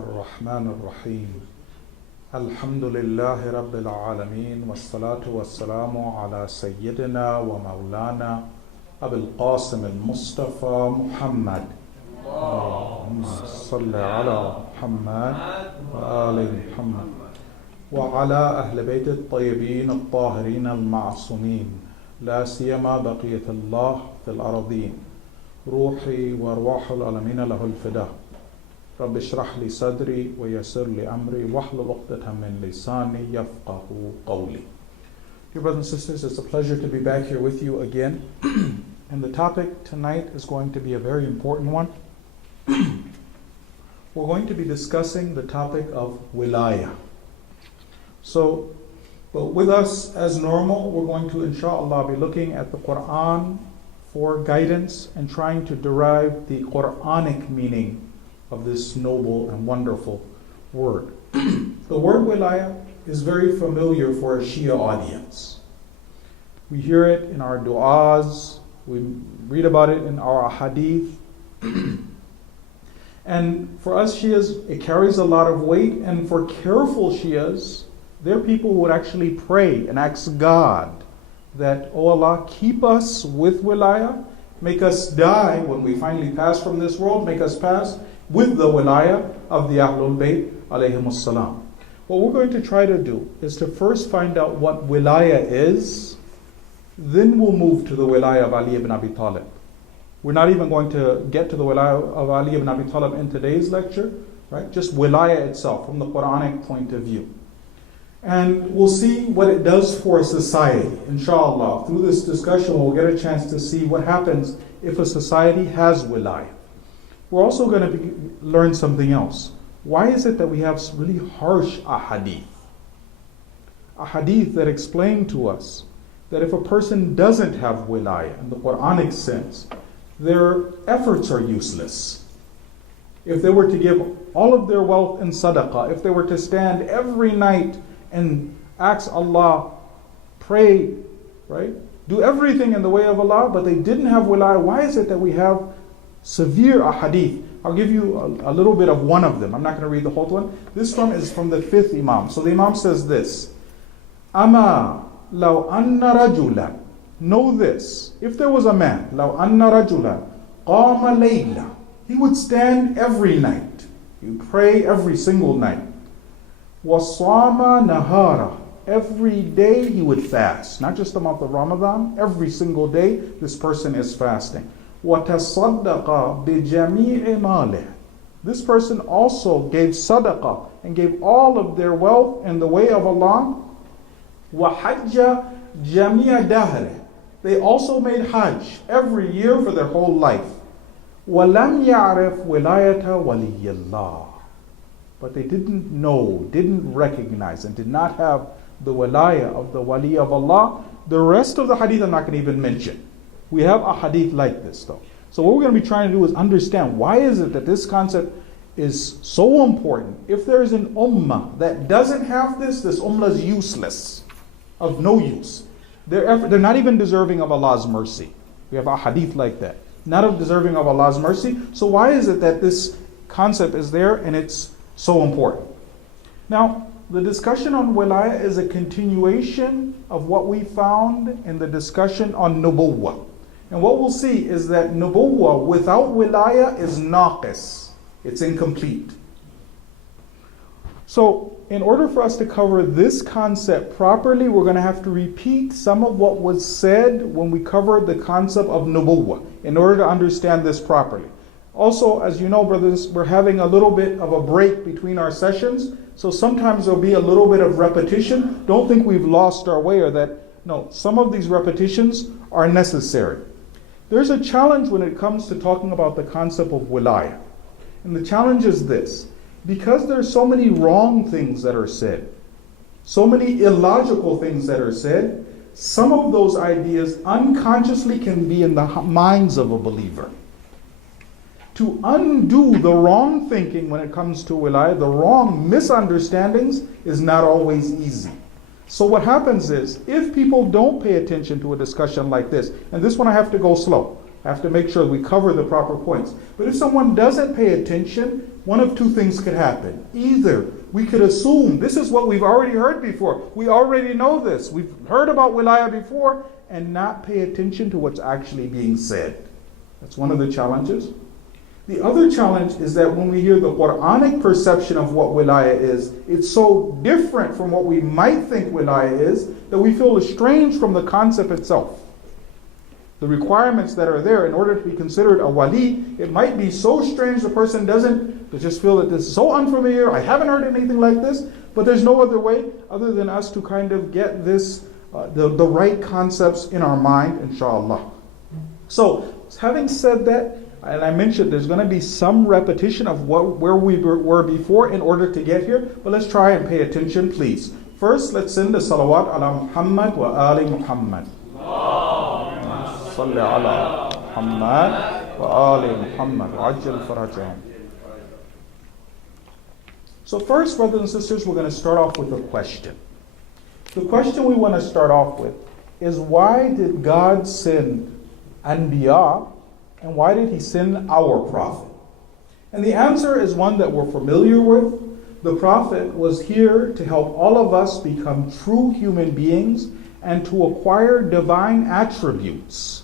الرحمن الرحيم الحمد لله رب العالمين والصلاة والسلام على سيدنا ومولانا أبي القاسم المصطفى محمد اللهم صل على محمد وآل محمد وعلى أهل بيت الطيبين الطاهرين المعصومين لا سيما بقية الله في الأرضين روحي وأرواح العالمين له الفداء رب اشرح لي صدري ويسر لي أمري واحلل عقدة من لساني يفقهوا قولي. Dear brothers and sisters, it's a pleasure to be back here with you again. And the topic tonight is going to be a very important one. We're going to be discussing the topic of Wilayah. But with us as normal, we're going to inshallah be looking at the Quran for guidance and trying to derive the Quranic meaning of this noble and wonderful word. The word Wilayah is very familiar for a Shia audience. We hear it in our du'as, we read about it in our hadith. And for us Shias, it carries a lot of weight, and for careful Shias, they're people who would actually pray and ask God that, oh Allah, keep us with Wilayah, make us die when we finally pass from this world, make us pass with the Wilayah of the Ahlul Bayt alayhimus salam. What we're going to try to do is to first find out what Wilayah is, then we'll move to the Wilayah of Ali ibn Abi Talib. We're not even going to get to the Wilayah of Ali ibn Abi Talib in today's lecture, right? Just Wilayah itself from the Quranic point of view. And we'll see what it does for a society, inshallah. Through this discussion, we'll get a chance to see what happens if a society has Wilayah. We're also going to learn something else. Why is it that we have really harsh ahadith? Ahadith that explain to us that if a person doesn't have wilayah in the Quranic sense, their efforts are useless. If they were to give all of their wealth in sadaqah, if they were to stand every night and ask Allah, pray, right? Do everything in the way of Allah, but they didn't have wilayah, why is it that we have severe ahadith? I'll give you a little bit of one of them. I'm not going to read the whole one. This one is from the fifth Imam. So the Imam says this: Ama law anna rajulan. Know this. If there was a man, law anna rajulan qama layla, he would stand every night. He would pray every single night. Wasama nahara. Every day he would fast. Not just the month of Ramadan. Every single day this person is fasting. وَتَصَدَّقَ بِجَمِيعِ مَالِهِ. This person also gave sadaqah and gave all of their wealth in the way of Allah. وَحَجَّ جَمِيعَ دَهْرِ. They also made hajj every year for their whole life. وَلَمْ يَعْرِفْ وِلَايَةَ وَلِيِّ اللَّهِ. But they didn't know, didn't recognize, and did not have the wilayah of the wali of Allah. The rest of the hadith I'm not going to even mention. We have a hadith like this though. So what we're going to be trying to do is understand why is it that this concept is so important. If there is an ummah that doesn't have this ummah is useless, of no use. They're not even deserving of Allah's mercy. We have a hadith like that. Not of deserving of Allah's mercy. So why is it that this concept is there and it's so important? Now, the discussion on wilayah is a continuation of what we found in the discussion on nubuwwah. And what we'll see is that nubuwwah without wilayah is naqis. It's incomplete. So, in order for us to cover this concept properly, we're going to have to repeat some of what was said when we covered the concept of nubuwwah in order to understand this properly. Also, as you know, brothers, we're having a little bit of a break between our sessions. So sometimes there'll be a little bit of repetition. Don't think we've lost our way or that, no, some of these repetitions are necessary. There's a challenge when it comes to talking about the concept of wilayah. And the challenge is this: because there's so many wrong things that are said, so many illogical things that are said, some of those ideas unconsciously can be in the minds of a believer. To undo the wrong thinking when it comes to wilayah, the wrong misunderstandings, is not always easy. So what happens is, if people don't pay attention to a discussion like this, and this one I have to go slow, I have to make sure we cover the proper points. But if someone doesn't pay attention, one of two things could happen. Either we could assume this is what we've already heard before. We already know this. We've heard about Wilayah before, and not pay attention to what's actually being said. That's one of the challenges. The other challenge is that when we hear the Quranic perception of what Wilayah is, it's so different from what we might think Wilayah is that we feel estranged from the concept itself. The requirements that are there in order to be considered a wali, it might be so strange the person doesn't, to just feel that this is so unfamiliar, I haven't heard anything like this, but there's no other way other than us to kind of get this, the right concepts in our mind, inshallah. So, having said that, and I mentioned there's going to be some repetition of where we were before in order to get here, but let's try and pay attention, please. First, let's send the salawat ala Muhammad wa ali Muhammad. Salli ala Muhammad wa ali Muhammad wa ajjal farajahum. So first, brothers and sisters, we're going to start off with a question. The question we want to start off with is, why did God send Anbiya, and why did he send our prophet? And the answer is one that we're familiar with. The prophet was here to help all of us become true human beings and to acquire divine attributes.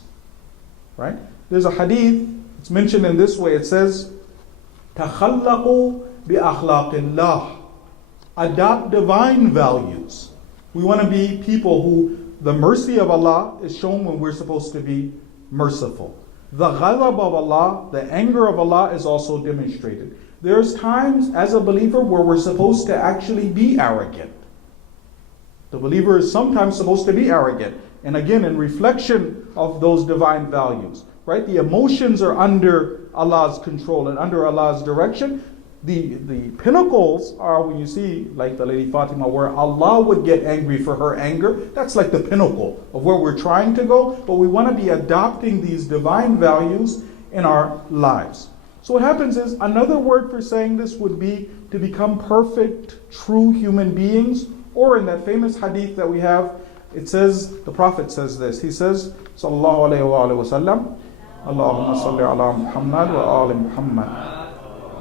Right? There's a hadith, it's mentioned in this way. It says, تَخَلَّقُوا بِأَخْلَاقِ اللَّهِ. Adopt divine values. We want to be people who the mercy of Allah is shown when we're supposed to be merciful. The ghadab of Allah, the anger of Allah, is also demonstrated. There's times as a believer where we're supposed to actually be arrogant. The believer is sometimes supposed to be arrogant. And again, in reflection of those divine values, right? The emotions are under Allah's control and under Allah's direction. The pinnacles are when you see, like the Lady Fatima, where Allah would get angry for her anger. That's like the pinnacle of where we're trying to go. But we want to be adopting these divine values in our lives. So what happens is, another word for saying this would be to become perfect, true human beings. Or in that famous hadith that we have, it says, the Prophet says this. He says, Sallallahu alayhi wa sallam, Allahumma salli ala Muhammad wa ali Muhammad.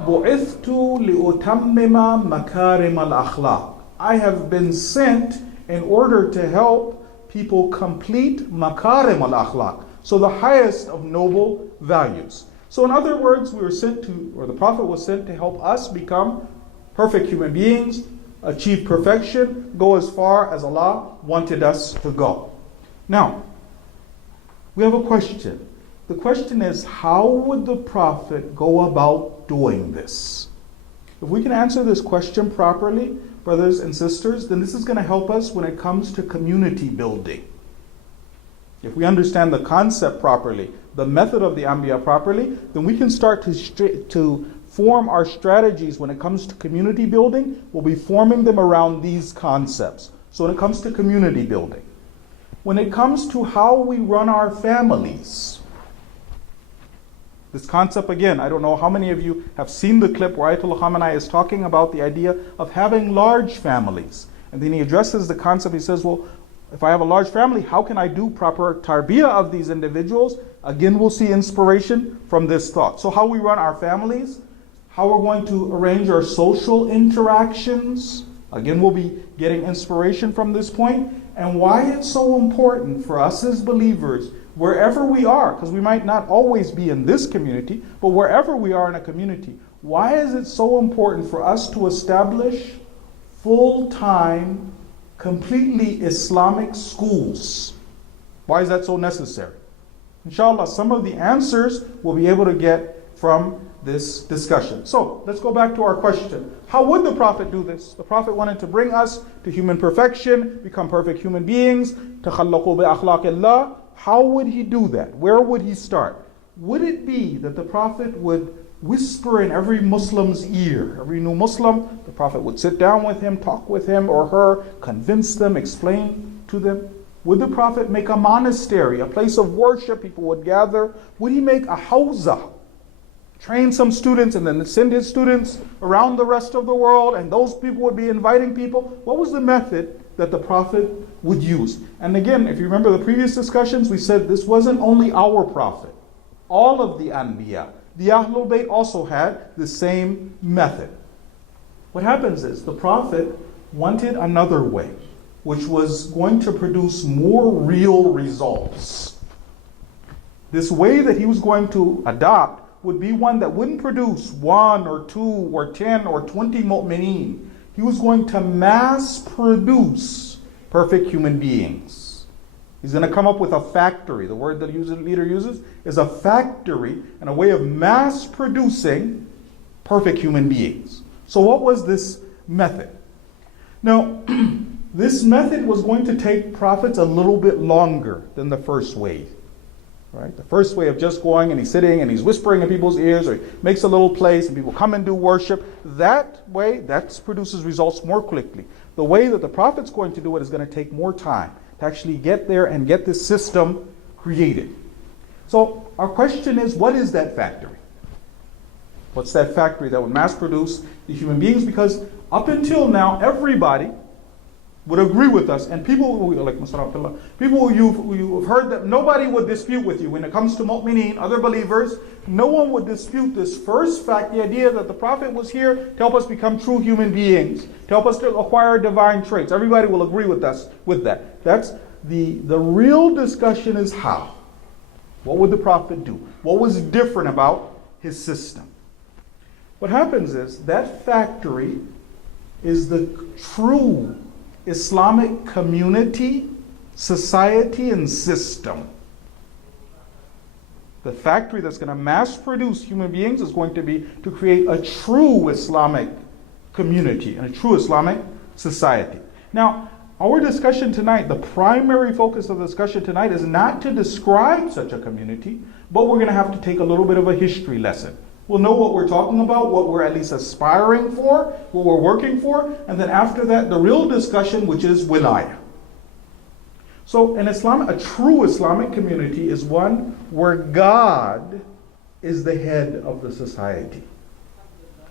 Bu'ithtu li'utammima makarim al-akhlaq. I have been sent in order to help people complete makarim al-akhlaq. So the highest of noble values. So in other words, we were sent to, or the Prophet was sent to help us become perfect human beings, achieve perfection, go as far as Allah wanted us to go. Now, we have a question. The question is, how would the Prophet go about doing this? If we can answer this question properly, brothers and sisters, then this is going to help us when it comes to community building. If we understand the concept properly, the method of the Anbiya properly, then we can start to form our strategies when it comes to community building. We'll be forming them around these concepts. So when it comes to community building, when it comes to how we run our families, this concept, again, I don't know how many of you have seen the clip where Ayatollah Khamenei is talking about the idea of having large families. And then he addresses the concept. He says, well, if I have a large family, how can I do proper tarbiyah of these individuals? Again, we'll see inspiration from this thought. So how we run our families, how we're going to arrange our social interactions. Again, we'll be getting inspiration from this point. And why it's so important for us as believers, wherever we are, because we might not always be in this community, but wherever we are in a community, why is it so important for us to establish full-time, completely Islamic schools? Why is that so necessary? Inshallah, some of the answers we'll be able to get from this discussion. So, let's go back to our question. How would the Prophet do this? The Prophet wanted to bring us to human perfection, become perfect human beings, تَخَلَّقُوا بِأَخْلَاقِ اللَّهِ. How would he do that? Where would he start? Would it be that the Prophet would whisper in every Muslim's ear? Every new Muslim, the Prophet would sit down with him, talk with him or her, convince them, explain to them. Would the Prophet make a monastery, a place of worship? People would gather. Would he make a hawza? Train some students and then send his students around the rest of the world, and those people would be inviting people? What was the method that the Prophet would use. And again, if you remember the previous discussions, we said this wasn't only our Prophet. All of the Anbiya, the Ahlul Bayt also had the same method. What happens is the Prophet wanted another way, which was going to produce more real results. This way that he was going to adopt would be one that wouldn't produce 1 or 2 or 10 or 20 mu'mineen. He was going to mass produce perfect human beings. He's going to come up with a factory. The word that the leader uses is a factory and a way of mass producing perfect human beings. So what was this method? Now, this method was going to take prophets a little bit longer than the first wave. Right? The first way of just going and he's sitting and he's whispering in people's ears, or he makes a little place and people come and do worship. That way, that produces results more quickly. The way that the Prophet's going to do it is going to take more time to actually get there and get this system created. So our question is, what is that factory? What's that factory that would mass produce the human beings? Because up until now, everybody would agree with us, and people, like people you've heard that nobody would dispute with you when it comes to mu'mineen, other believers. No one would dispute this first fact, the idea that the Prophet was here to help us become true human beings, to help us to acquire divine traits. Everybody will agree with us with that. That's the real discussion is how. What would the Prophet do? What was different about his system? What happens is that factory is the true Islamic community, society, and system. The factory that's going to mass produce human beings is going to be to create a true Islamic community and a true Islamic society. Now, our discussion tonight, the primary focus of the discussion tonight is not to describe such a community, but we're going to have to take a little bit of a history lesson. We'll know what we're talking about, what we're at least aspiring for, what we're working for, and then after that, the real discussion, which is Wilayah. So a true Islamic community is one where God is the head of the society.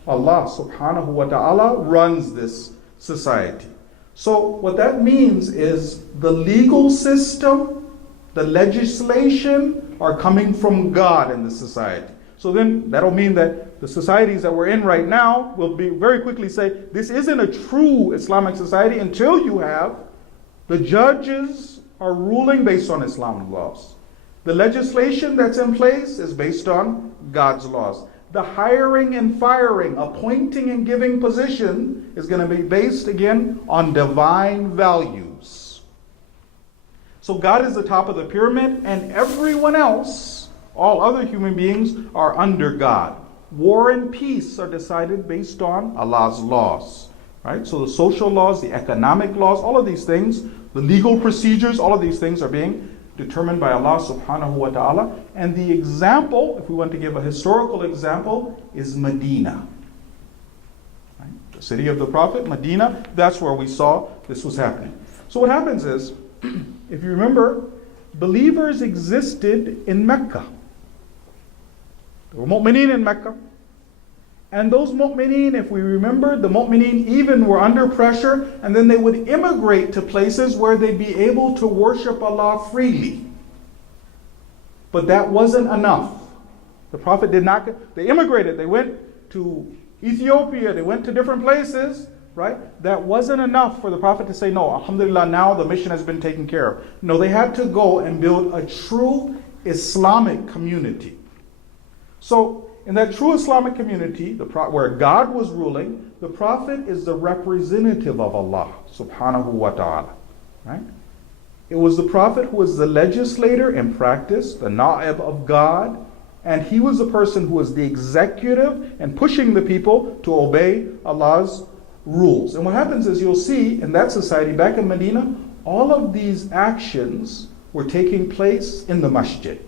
Allah subhanahu wa ta'ala runs this society. So what that means is the legal system, the legislation are coming from God in the society. So then that'll mean that the societies that we're in right now will be very quickly say, this isn't a true Islamic society until you have the judges are ruling based on Islamic laws. The legislation that's in place is based on God's laws. The hiring and firing, appointing and giving position is going to be based again on divine values. So God is the top of the pyramid and everyone else, all other human beings, are under God. War and peace are decided based on Allah's laws. Right? So the social laws, the economic laws, all of these things, the legal procedures, all of these things are being determined by Allah subhanahu wa ta'ala. And the example, if we want to give a historical example, is Medina. Right? The city of the Prophet, Medina, that's where we saw this was happening. So what happens is, if you remember, believers existed in Mecca. There were mu'mineen in Mecca. And those mu'mineen, if we remember, the mu'mineen even were under pressure, and then they would immigrate to places where they'd be able to worship Allah freely. But that wasn't enough. The Prophet did not, they immigrated, they went to Ethiopia, they went to different places, right? That wasn't enough for the Prophet to say, no, alhamdulillah, now the mission has been taken care of. No, they had to go and build a true Islamic community. So, in that true Islamic community, where God was ruling, the Prophet is the representative of Allah subhanahu wa ta'ala. Right? It was the Prophet who was the legislator in practice, the na'ib of God, and he was the person who was the executive and pushing the people to obey Allah's rules. And what happens is you'll see in that society back in Medina, all of these actions were taking place in the masjid.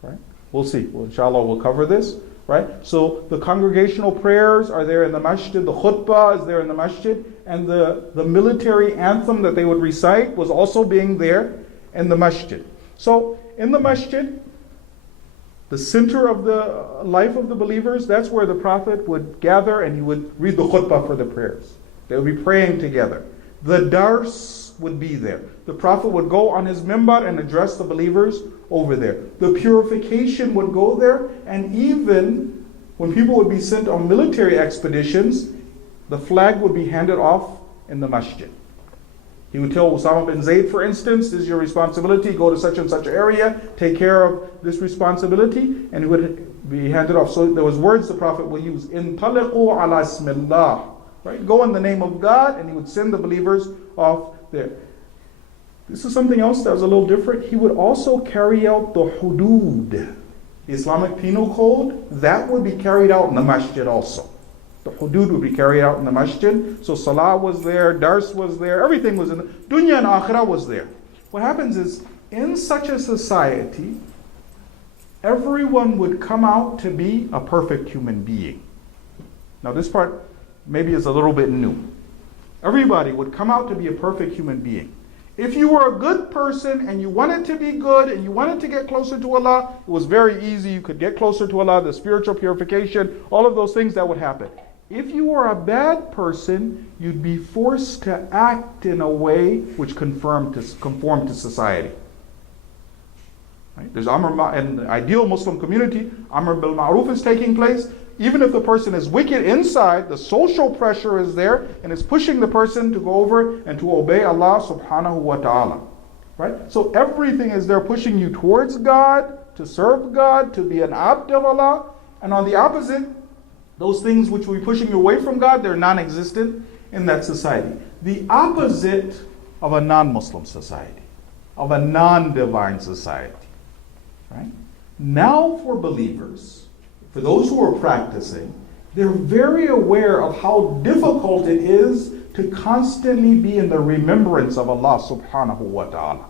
Right? We'll see. Well, inshallah, we'll cover this. Right? So the congregational prayers are there in the masjid, the khutbah is there in the masjid, and the military anthem that they would recite was also being there in the masjid. So in the masjid, the center of the life of the believers, that's where the Prophet would gather and he would read the khutbah for the prayers. They would be praying together. The dars would be there. The Prophet would go on his mimbar and address the believers over there. The purification would go there, and even when people would be sent on military expeditions, the flag would be handed off in the masjid. He would tell Usama bin Zayd, for instance, this is your responsibility, go to such and such area, take care of this responsibility, and it would be handed off. So there was words the Prophet would use, "Intaliqu ala ismillah," right? Go in the name of God, and he would send the believers off there. This is something else that was a little different. He would also carry out the hudud, the Islamic penal code, that would be carried out in the masjid also. The hudud would be carried out in the masjid. So salah was there, dars was there, everything was in the dunya and akhirah was there. What happens is, in such a society, everyone would come out to be a perfect human being. Now this part maybe is a little bit new. Everybody would come out to be a perfect human being. If you were a good person and you wanted to be good and you wanted to get closer to Allah, it was very easy. You could get closer to Allah, the spiritual purification, all of those things that would happen. If you were a bad person, you'd be forced to act in a way which conformed to society. Right? There's Amr, in the ideal Muslim community, Amr bil Ma'ruf is taking place. Even if the person is wicked inside, the social pressure is there and it's pushing the person to go over and to obey Allah subhanahu wa ta'ala. Right? So everything is there pushing you towards God, to serve God, to be an abd of Allah. And on the opposite, those things which will be pushing you away from God, they're non-existent in that society. The opposite of a non-Muslim society, of a non-divine society. Right? Now for believers, for those who are practicing, they're very aware of how difficult it is to constantly be in the remembrance of Allah subhanahu wa ta'ala.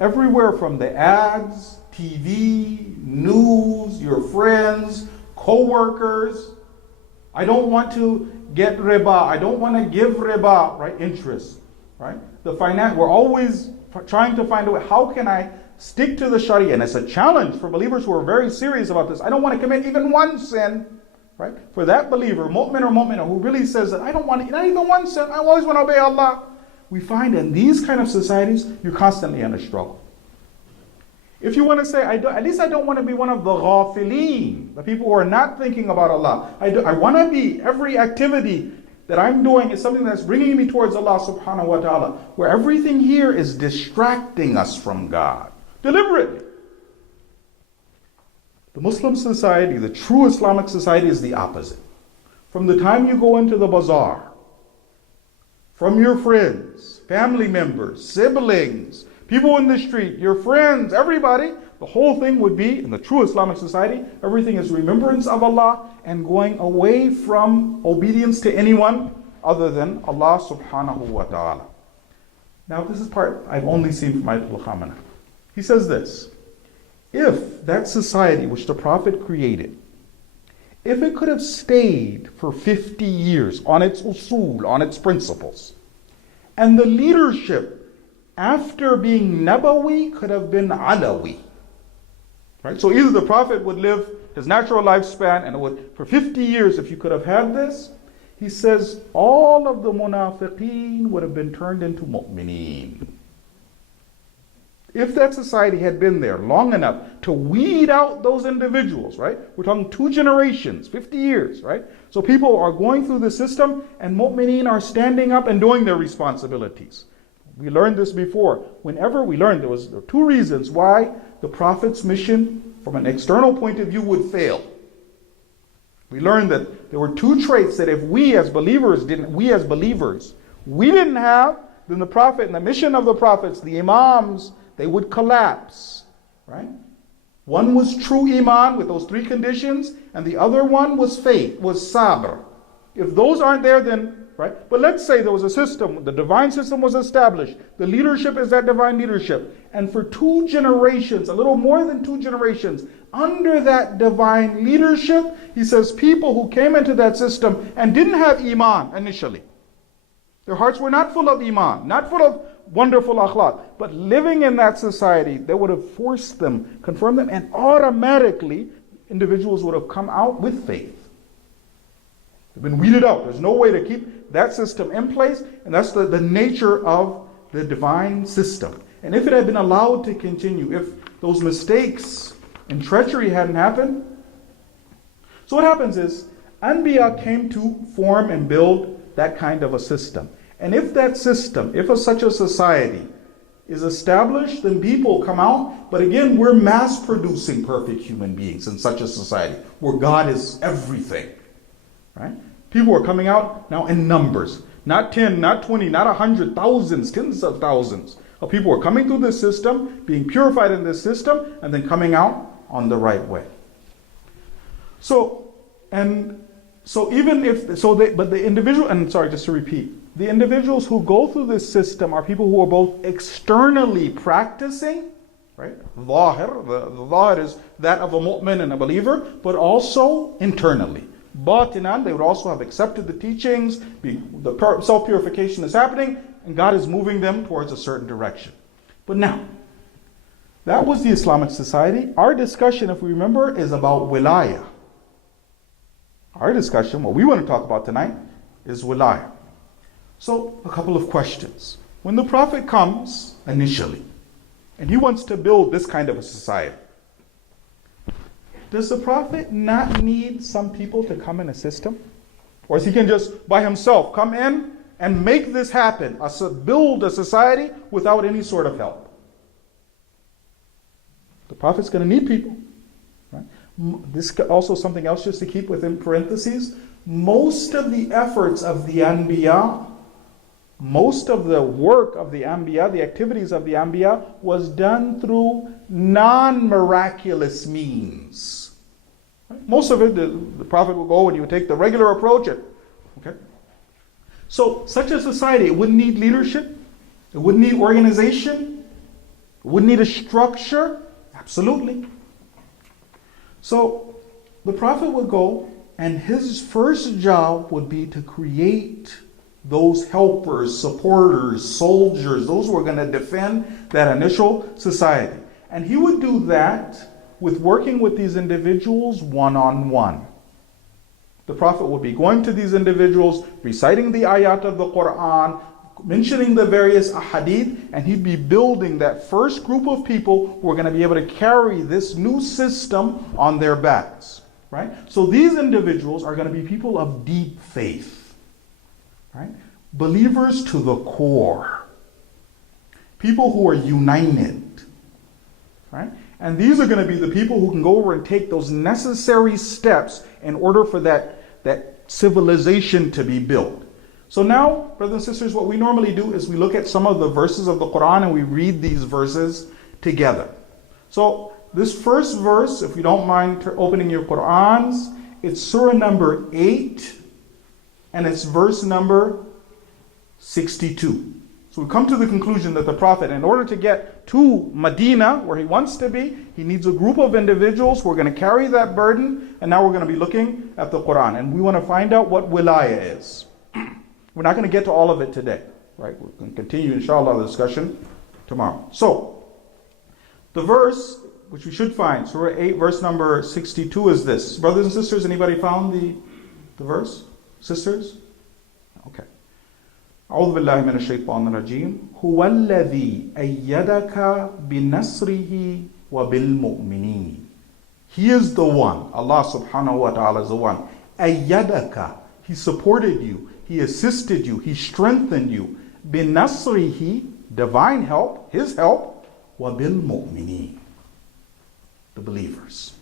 Everywhere from the ads, TV, news, your friends, co-workers. I don't want to get riba. I don't want to give riba, right? Interest, right? We're always trying to find a way. How can I stick to the Sharia? And it's a challenge for believers who are very serious about this. I don't want to commit even one sin, right? For that believer, mu'min or mu'minah, who really says that I don't want to, not even one sin, I always want to obey Allah. We find in these kind of societies, you're constantly in a struggle. If you want to say, at least I don't want to be one of the ghafileen, the people who are not thinking about Allah. I want to be, every activity that I'm doing is something that's bringing me towards Allah subhanahu wa ta'ala, where everything here is distracting us from God, deliberately. The Muslim society, the true Islamic society, is the opposite. From the time you go into the bazaar, from your friends, family members, siblings, people in the street, your friends, everybody, the whole thing would be, in the true Islamic society, everything is remembrance of Allah and going away from obedience to anyone other than Allah subhanahu wa ta'ala. Now this is part I've only seen from Ayatul Khamenei. He says this: if that society which the Prophet created, if it could have stayed for 50 years on its usul, on its principles, and the leadership after being Nabawi could have been Alawi. Right? So either the Prophet would live his natural lifespan and it would, for 50 years, if you could have had this, he says all of the munafiqeen would have been turned into mu'mineen. If that society had been there long enough to weed out those individuals, right? We're talking 2 generations, 50 years, right? So people are going through the system and mu'mineen are standing up and doing their responsibilities. We learned this before. Whenever we learned, there were 2 reasons why the Prophet's mission from an external point of view would fail. We learned that there were 2 traits that if we as believers didn't have, then the Prophet and the mission of the Prophets, the Imams, they would collapse. Right? One was true Iman with those 3 conditions, and the other one was faith, was sabr. If those aren't there, then right? But let's say there was a system, the divine system was established. The leadership is that divine leadership. And for 2 generations, a little more than 2 generations, under that divine leadership, he says people who came into that system and didn't have Iman initially. Their hearts were not full of Iman, not full of wonderful akhlaq, but living in that society, they would have forced them, confirmed them, and automatically individuals would have come out with faith. They've been weeded out. There's no way to keep that system in place, and that's the nature of the divine system. And if it had been allowed to continue, if those mistakes and treachery hadn't happened, so what happens is, Anbiya came to form and build that kind of a system. And if that system, if such a society is established, then people come out. But again, we're mass producing perfect human beings in such a society where God is everything. Right? People are coming out now in numbers. Not 10, not 20, not 100, thousands, tens of thousands of people are coming through this system, being purified in this system, and then coming out on the right way. But the individual, and sorry, just to repeat, the individuals who go through this system are people who are both externally practicing, right? The zahir is that of a mu'min and a believer, but also internally. Batinan, they would also have accepted the teachings, the self-purification is happening, and God is moving them towards a certain direction. But now, that was the Islamic society. Our discussion, if we remember, is about Wilayah. Our discussion, what we want to talk about tonight, is Wilayah. So, a couple of questions. When the Prophet comes, initially, and he wants to build this kind of a society, does the Prophet not need some people to come and assist him? Or is he can just, by himself, come in and make this happen, build a society without any sort of help? The Prophet's going to need people. Right? This also something else just to keep within parentheses. Most of the efforts of the Anbiya, most of the work of the Anbiya, the activities of the Anbiya, was done through non-miraculous means. Right? Most of it, the Prophet would go and he would take the regular approach. Okay? So, such a society, it wouldn't need leadership, it wouldn't need organization, it wouldn't need a structure. Absolutely. So, the Prophet would go, and his first job would be to create those helpers, supporters, soldiers, those who are going to defend that initial society. And he would do that with working with these individuals one-on-one. The Prophet would be going to these individuals, reciting the ayat of the Quran, mentioning the various ahadith, and he'd be building that first group of people who are going to be able to carry this new system on their backs. Right? So these individuals are going to be people of deep faith. Right? Believers to the core. People who are united. Right? And these are going to be the people who can go over and take those necessary steps in order for that civilization to be built. So now, brothers and sisters, what we normally do is we look at some of the verses of the Quran and we read these verses together. So this first verse, if you don't mind opening your Qurans, it's surah number 8 and it's verse number 62. So we come to the conclusion that the Prophet, in order to get to Medina, where he wants to be, he needs a group of individuals who are going to carry that burden, and now we're going to be looking at the Quran. And we want to find out what Wilayah is. We're not going to get to all of it today. Right? We're going to continue, inshallah, the discussion tomorrow. So, the verse, which we should find, Surah 8, verse number 62 is this. Brothers and sisters, anybody found the verse? Sisters? Okay. أعوذ بالله من الشيطان الرجيم هو الذي أيدك بنصره وبالمؤمنين. He is the one. Allah subhanahu wa ta'ala is the one. أيدك. He supported you. He assisted you. He strengthened you. بنصره. Divine help. His help. وبالمؤمنين. The believers.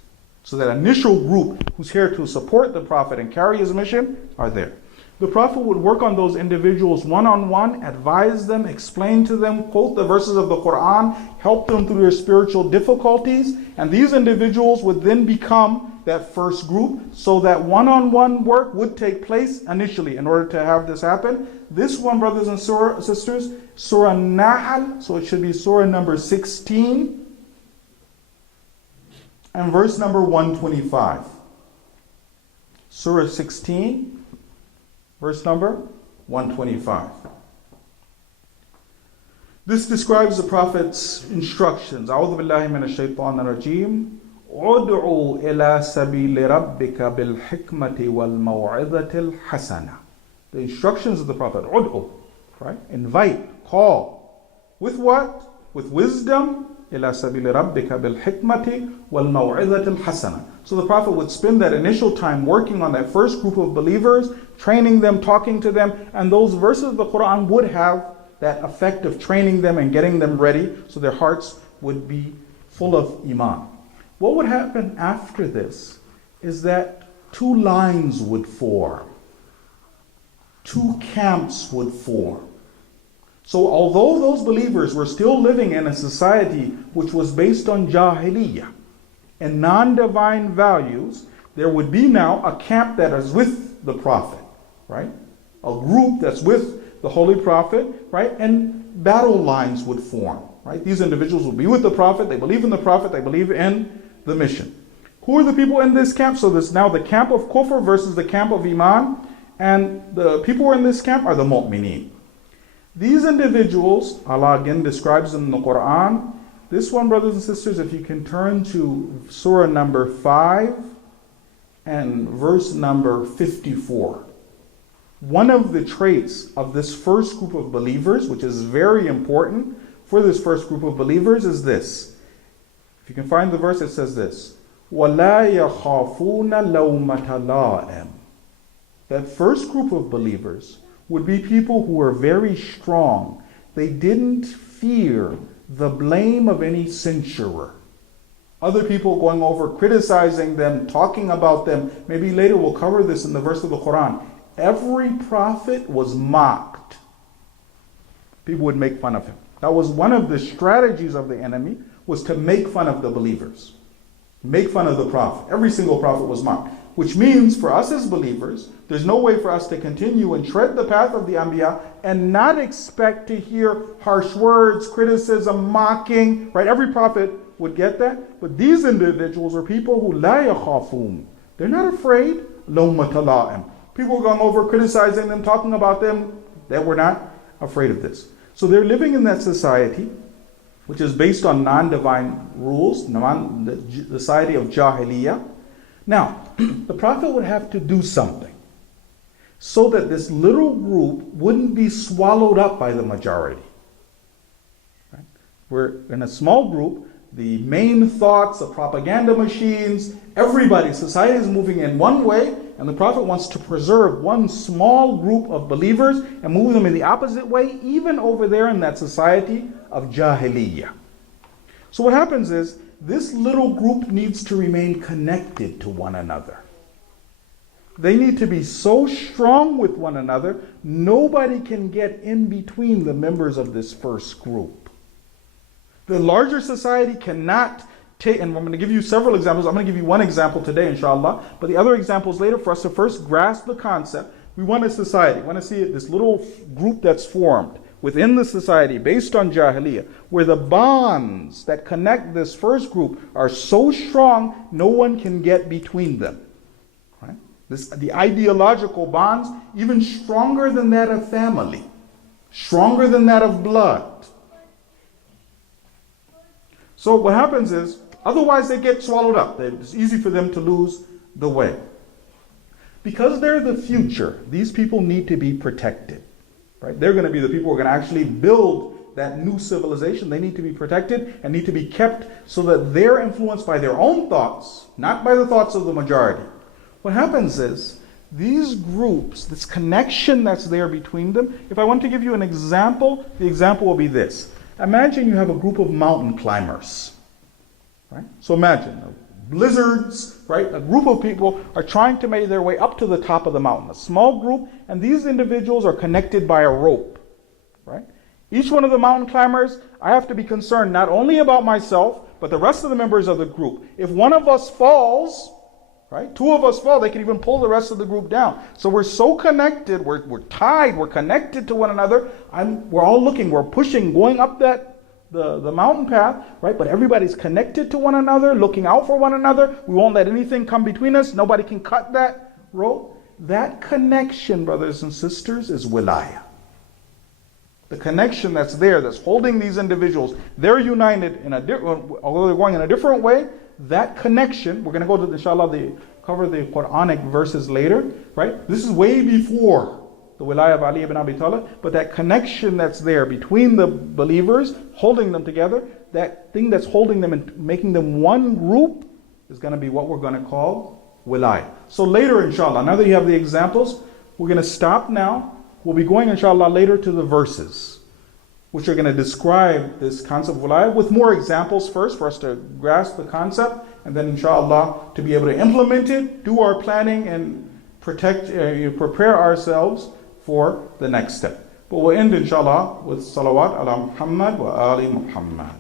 So that initial group who's here to support the Prophet and carry his mission are there. The Prophet would work on those individuals one-on-one, advise them, explain to them, quote the verses of the Quran, help them through their spiritual difficulties, and these individuals would then become that first group, so that one-on-one work would take place initially in order to have this happen. This one, brothers and sisters, Surah Nahl, so it should be Surah number 16, and verse number 125. Surah 16, verse number 125. This describes the Prophet's instructions. أعوذ بالله من الشيطان الرجيم "Ud'u ila sabili rabbika bil hikmati wal maw'izati al hasana." The instructions of the Prophet, ud'u, right? Invite, call. With what? With wisdom. إِلَى سَبِيلِ رَبِّكَ بِالْحِكْمَةِ وَالْمَوْعِظَةِ الْحَسَنَةِ. So the Prophet would spend that initial time working on that first group of believers, training them, talking to them, and those verses of the Quran would have that effect of training them and getting them ready so their hearts would be full of iman. What would happen after this is that two lines would form. Two camps would form. So although those believers were still living in a society which was based on jahiliyyah and non-divine values, there would be now a camp that is with the Prophet, right? A group that's with the Holy Prophet, right? And battle lines would form, right? These individuals would be with the Prophet, they believe in the Prophet, they believe in the mission. Who are the people in this camp? So there's now the camp of kufr versus the camp of iman, and the people who are in this camp are the mu'mineen. These individuals, Allah again describes them in the Quran. This one, brothers and sisters, if you can turn to surah number 5 and verse number 54. One of the traits of this first group of believers, which is very important for this first group of believers, is this. If you can find the verse, it says this. وَلَا يَخَافُونَ لَوْمَةَ لَائِمٍ. That first group of believers would be people who were very strong. They didn't fear the blame of any censurer. Other people going over, criticizing them, talking about them. Maybe later we'll cover this in the verse of the Quran. Every prophet was mocked. People would make fun of him. That was one of the strategies of the enemy, was to make fun of the believers. Make fun of the prophet. Every single prophet was mocked. Which means for us as believers, there's no way for us to continue and tread the path of the Anbiya and not expect to hear harsh words, criticism, mocking, right? Every prophet would get that. But these individuals are people who la yakhafun. They're not afraid. Lawmata la'im. People were going over, criticizing them, talking about them. They were not afraid of this. So they're living in that society, which is based on non-divine rules, the society of Jahiliyyah. Now, the Prophet would have to do something so that this little group wouldn't be swallowed up by the majority. Right? We're in a small group, the main thoughts, the propaganda machines, everybody, society is moving in one way, and the Prophet wants to preserve one small group of believers and move them in the opposite way, even over there in that society of Jahiliyyah. So what happens is, this little group needs to remain connected to one another. They need to be so strong with one another, nobody can get in between the members of this first group. The larger society cannot take, and I'm going to give you several examples. I'm going to give you one example today, inshallah, but the other examples later for us to first grasp the concept. We want a society, we want to see this little group that's formed within the society based on Jahiliyyah, where the bonds that connect this first group are so strong, no one can get between them. Right? The ideological bonds, even stronger than that of family, stronger than that of blood. So what happens is, otherwise they get swallowed up. It's easy for them to lose the way. Because they're the future, these people need to be protected. Right? They're going to be the people who are going to actually build that new civilization. They need to be protected and need to be kept so that they're influenced by their own thoughts, not by the thoughts of the majority. What happens is, these groups, this connection that's there between them, if I want to give you an example, the example will be this. Imagine you have a group of mountain climbers. Right? So imagine blizzards, right? A group of people are trying to make their way up to the top of the mountain. A small group, and these individuals are connected by a rope, right? Each one of the mountain climbers, I have to be concerned not only about myself, but the rest of the members of the group. If one of us falls, right? Two of us fall, they can even pull the rest of the group down. So we're so connected, we're tied, we're connected to one another. We're all looking, we're pushing, going up the mountain path, right? But everybody's connected to one another, looking out for one another. We won't let anything come between us. Nobody can cut that rope. That connection, brothers and sisters, is Wilayah. The connection that's there, that's holding these individuals, they're united in although they're going in a different way, that connection, we're going to go to, inshallah, cover the Quranic verses later, right? This is way before the Wilayah of Ali ibn Abi Talib, but that connection that's there between the believers, holding them together, that thing that's holding them and making them one group is going to be what we're going to call Wilayah. So later, inshallah, now that you have the examples, we're going to stop now. We'll be going, inshallah, later to the verses, which are going to describe this concept of Wilayah with more examples first for us to grasp the concept, and then, inshallah, to be able to implement it, do our planning, and prepare ourselves for the next step. But we'll end, inshallah, with salawat ala Muhammad wa ali Muhammad.